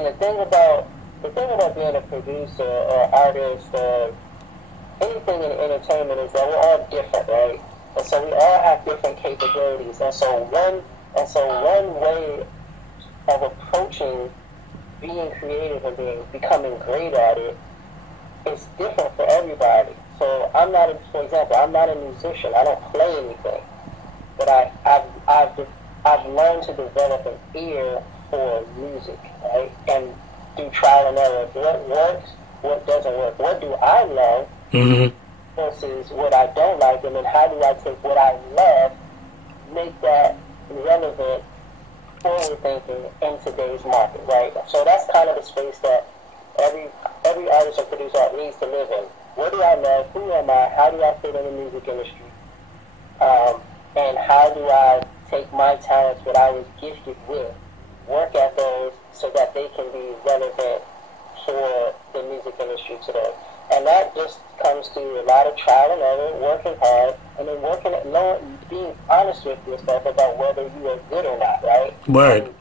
And the thing about being a producer or artist or anything in entertainment is that we're all different, right? And so we all have different capabilities. And so one way of approaching being creative and becoming great at it is different for everybody. So for example, I'm not a musician. I don't play anything, but I've learned to develop an ear for music, right? And through trial and error, what works, what doesn't work, what do I love versus what I don't like, and then how do I take what I love, make that relevant, forward thinking in today's market, right? So that's kind of the space that every artist or producer needs to live in. What do I love? Who am I? How do I fit in the music industry? And how do I take my talents, what I was gifted with, work at those so that they can be relevant for the music industry today? And that just comes through a lot of trial and error, working hard, and then being honest with yourself about whether you are good or not, right? Word. And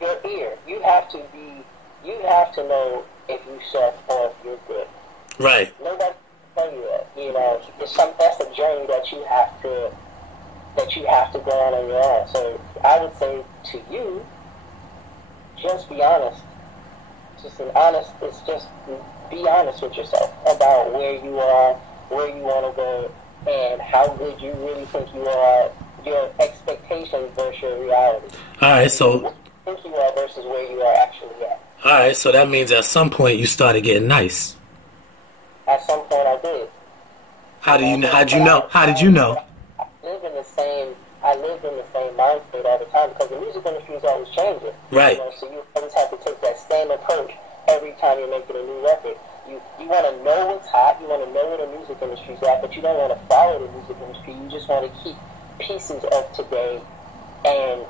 your ear. You have to know if you suck or if you're good. Right. Nobody can tell you that. You know, that's a journey that you have to go on your own. So I would say to you, just be honest. Be honest with yourself about where you are, where you want to go, and how good you really think you are, your expectations versus your reality. All right, so where you think you are versus where you are actually at. All right, so that means at some point you started getting nice. At some point I did. How'd you know? I lived in the same mindset all the time because the music industry is always changing. Right. You know, so you always have to take that same approach every time you're making a new record. You want to know what's hot, you want to know where the music industry's at, but you don't want to follow the music industry. You just want to keep pieces of today and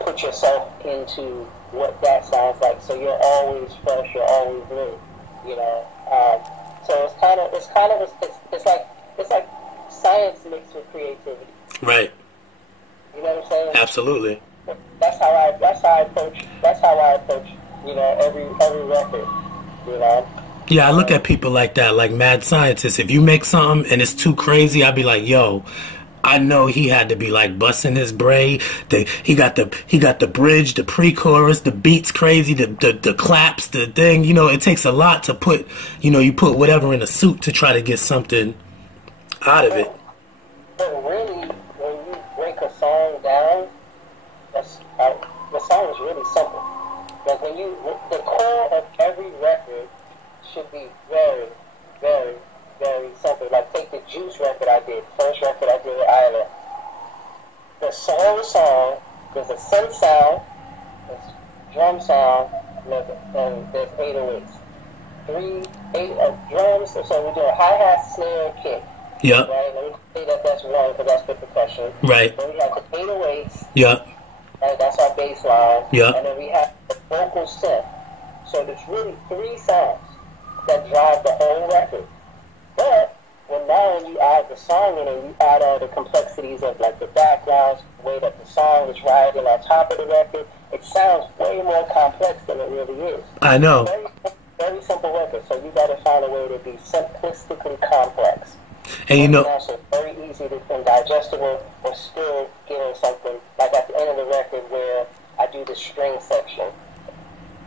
put yourself into what that sounds like. So you're always fresh, you're always new. You know. So it's like science mixed with creativity. Right. You know what I'm saying? Absolutely. That's how I approach. You know, every record. You know. Yeah, I look at people like that, like mad scientists. If you make something and it's too crazy, I'd be like, yo, I know he had to be like busting his brain. He got the bridge, the pre-chorus, the beats crazy, the claps, the thing. You know, it takes a lot to put. You know, you put whatever in a suit to try to get something out of it. But really, when you break a song down, the song is really simple. Like the core of every record should be very, very, very simple. Like take the Juice record I did, first record I did with IYLA. The song, there's a synth sound, there's drum sound, and there's 808s. 8 drums, so we do a hi-hat, snare, kick. Yeah. Right? Let me say that's one because that's the percussion. Right. Then we have the 808s. Yeah. Right, that's our bass line. Yeah. And then we have the vocal synth. So there's really 3 sounds that drive the whole record. But when you add the song in and you add all the complexities of like the backgrounds, the way that the song is riding on top of the record, it sounds way more complex than it really is. I know. Very simple record. So you got to find a way to be simplistically complex. And you know, also very easy to and digestible, but still getting something like at the end of the record where I do the string section.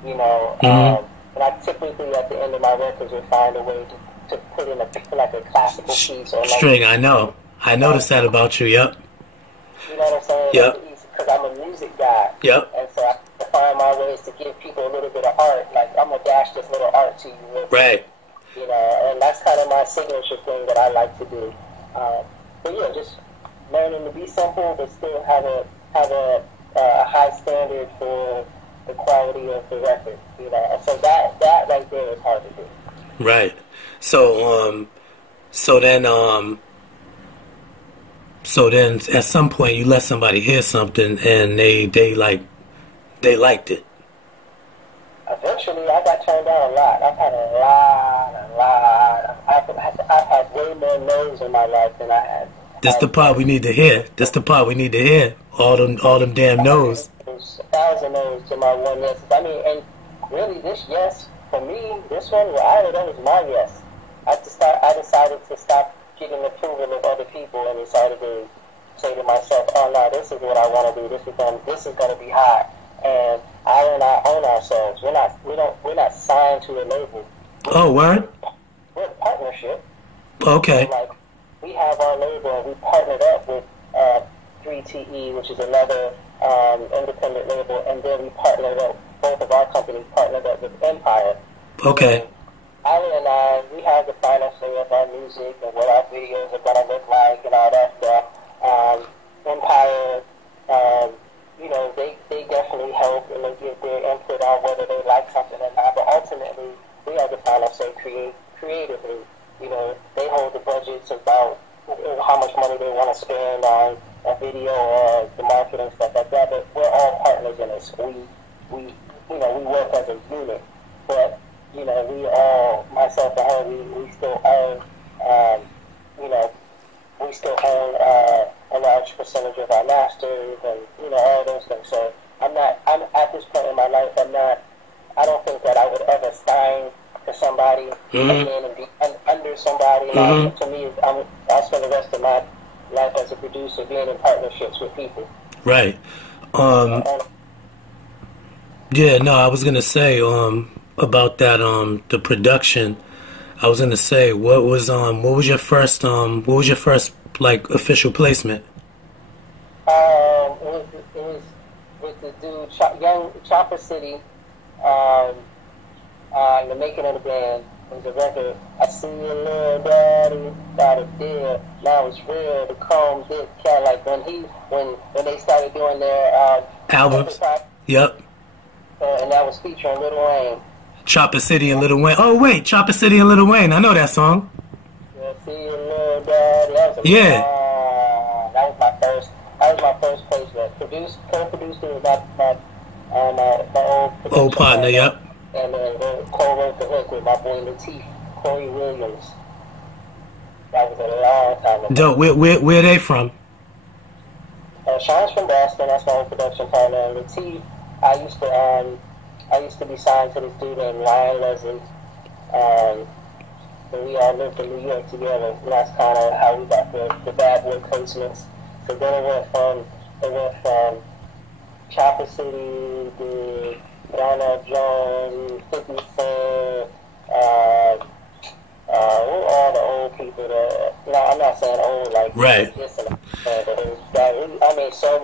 You know, and I typically at the end of my records will find a way to put in a classical piece or string. I know. I noticed that about you. Yep. You know what I'm saying? Yep. Because I'm a music guy. Yep. And so I have to find my ways to give people a little bit of art. Like I'm gonna dash this little art to you. Right. You know, and that's kind of my signature thing that I like to do. But yeah, just learning to be simple, but still have a high standard for the quality of the record. You know, and so that right there is hard to do. Right. So then at some point you let somebody hear something and they liked it. Eventually, I got turned down a lot. I've had a lot. I've had way more no's in my life than I had. This the part we need to hear. All them damn no's. 1,000 no's to my one yes. I mean, and really, this yes, for me, this one, IYLA, that was my yes. I decided to stop getting approval of other people and decided to say to myself, oh no, this is what I want to do. This is going to be hot. And IYLA and I own ourselves. We're not signed to a label. Oh, what? We're a partnership. Okay. So, like, we have our label and we partnered up with 3TE, which is another independent label, and then we partnered up, both of our companies partnered up with Empire. Okay. IYLA and I, we have the final say of our music and what our videos are going to look like and all that stuff. Empire, you know, they definitely help and they give their input on whether they like something or not, but ultimately, we have the final say creatively. You know, they hold the budgets about how much money they want to spend on a video or the marketing and stuff like that, but we're all partners in this. We work as a unit, but, you know, we all, myself and her, we still own, we still own a large percentage of our masters and, you know, all those things. So I'm at this point in my life, I don't think that I would ever sign to somebody again and be under somebody. To me, I'll spend the rest of my life as a producer being in partnerships with people. Right. Yeah, no, I was gonna say about that the production. I was gonna say what was your first like official placement? It was with the dude Young Chopper City. The making of the band. It was a record. I see your little daddy got a deal. Now it's real. The Combs did cat like when they started doing their albums. Yep. And that was featuring Lil Wayne. Chopper City and Lil Wayne. Oh wait, Chopper City and Lil Wayne. I know that song. Yeah, see your little daddy. That was my first placement. Co-produced with my old partner. Yep. And then co-wrote the hook with my boy Latif, Corey Williams. That was a long time ago. Dope. Where are they from? Sean's from Boston. That's my old production partner. And Latif, I used to be signed to this dude named Ryan Leslie. And we all lived in New York together. And that's kind of how we got the Bad Boy Coachments. So then it went from Chopper City to Ronald Jones, 50 Cent, all the old people that, no, I'm not saying old like right. I mean, so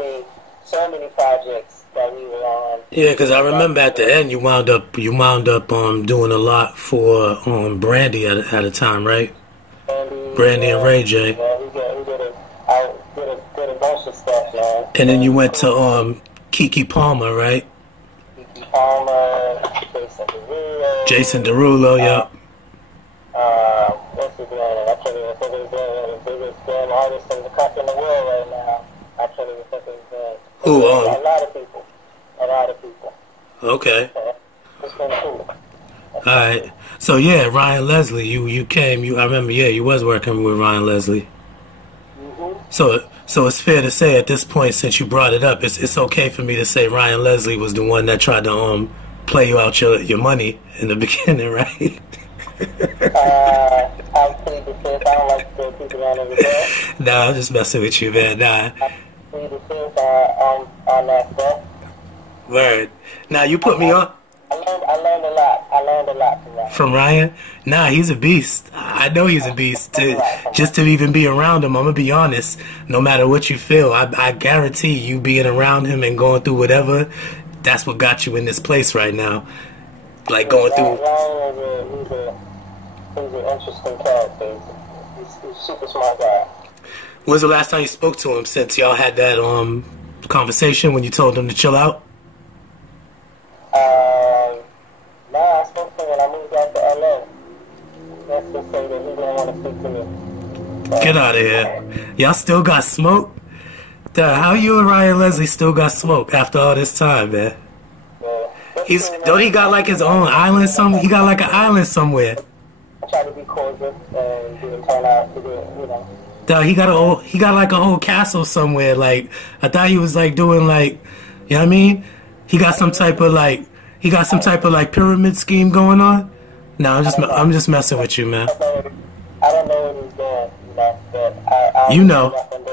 many projects that we were on. Yeah, because I remember at the end you wound up doing a lot for Brandy at a time, right? Brandy and Ray J. Yeah, we did a bunch of stuff, man. And then you went to Keke Palmer, right? Palmer, Jason Derulo, yep. What's his name? I can't even think of his name. The biggest damn artist in the world right now. I can't even think of his name. Who? A lot of people. Okay. It's been cool. Alright. So yeah, Ryan Leslie, you came, I remember, yeah, you was working with Ryan Leslie. So it's fair to say at this point, since you brought it up, it's okay for me to say Ryan Leslie was the one that tried to play you out your money in the beginning, right? I plead the fifth. I don't like to throw people under the bus. Nah, I'm just messing with you, man. Nah. I plead the fifth on that stuff. Word. Now you put me on. I learned a lot from Ryan. From Ryan? Nah, he's a beast. I know he's a beast. Just to even be around him, I'm going to be honest, no matter what you feel, I guarantee you being around him and going through whatever, that's what got you in this place right now. Like going through... Ryan he's an interesting character. He's a super smart guy. When was the last time you spoke to him since y'all had that conversation when you told him to chill out? I spoke to him when I moved out to LA. Let's just say that he didn't want to speak to me. So, get out of here. Y'all still got smoke? Duh, how you and Ryan Leslie still got smoke after all this time, man? Yeah. Don't he got like his own island somewhere? He got like an island somewhere. I try to be cordial and didn't turn out to be, you know. Duh, he got like a whole castle somewhere. Like I thought he was like doing like, you know what I mean? He got some type of like, He got some type of like pyramid scheme going on. No, I'm just messing with you, man. I don't know what he's doing, you know, but I You know. nothing